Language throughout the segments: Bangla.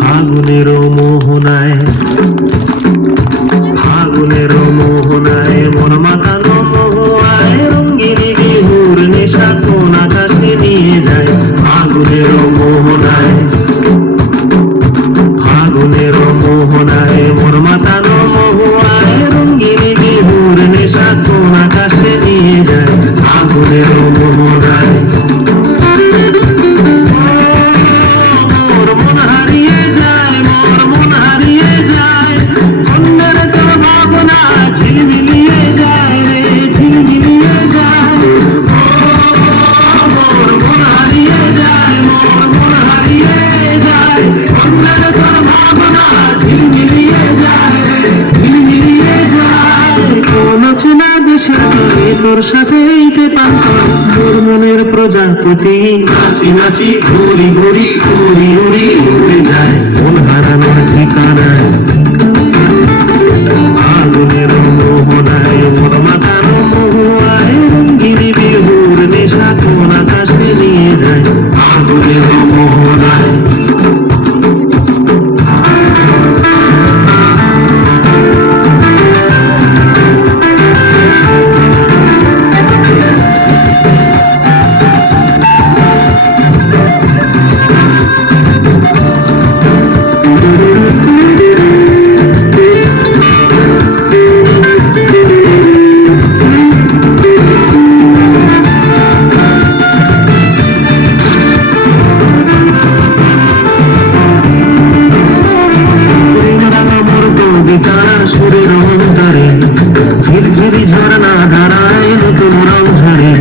ফাগুনের মোহনায় ফাগুনের মোহনায় মন মাতানো দেশের তোর সাথে এইতে পান তোর মনের প্রজাপতি নাচি নাচি ঘুরি ঘুরি ঘুরি উড়ি উড়ে যায়। মন হারানোর ঠিকানায় ঝিরঝিরি ঝরনা ধারায় নতুন রং ঝরে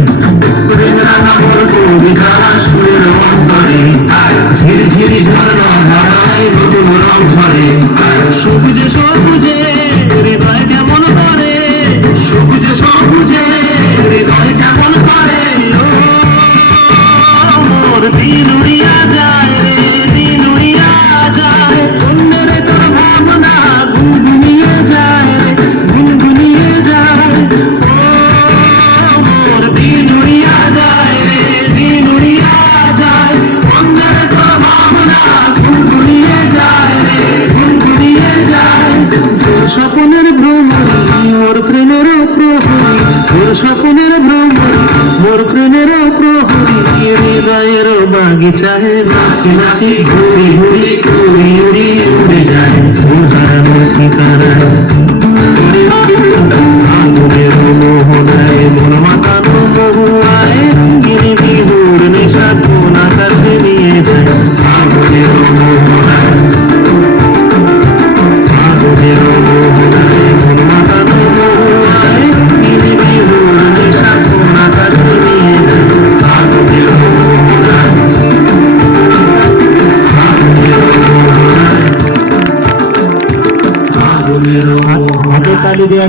ঝিরঝিরি ঝরনা ধারায় নতুন রং ঝরে সবুজে সবুজে হৃদয় কেমন করে? সবুজে সবুজে হৃদয় কেমন করে? মোর দিন স্বপ্নের ভ্রমণ, মোর প্রেমের প্রহরী। তোর স্বপ্নের ভ্রমণ, মোর প্রেমের প্রহরী। হৃদয়ের বাগিচায় নাচি নাচি, ঘুরি ঘুরি উড়ি উড়ি উড়ে যায়। হারানোর ঠিকানায়। মোহনায় মন again.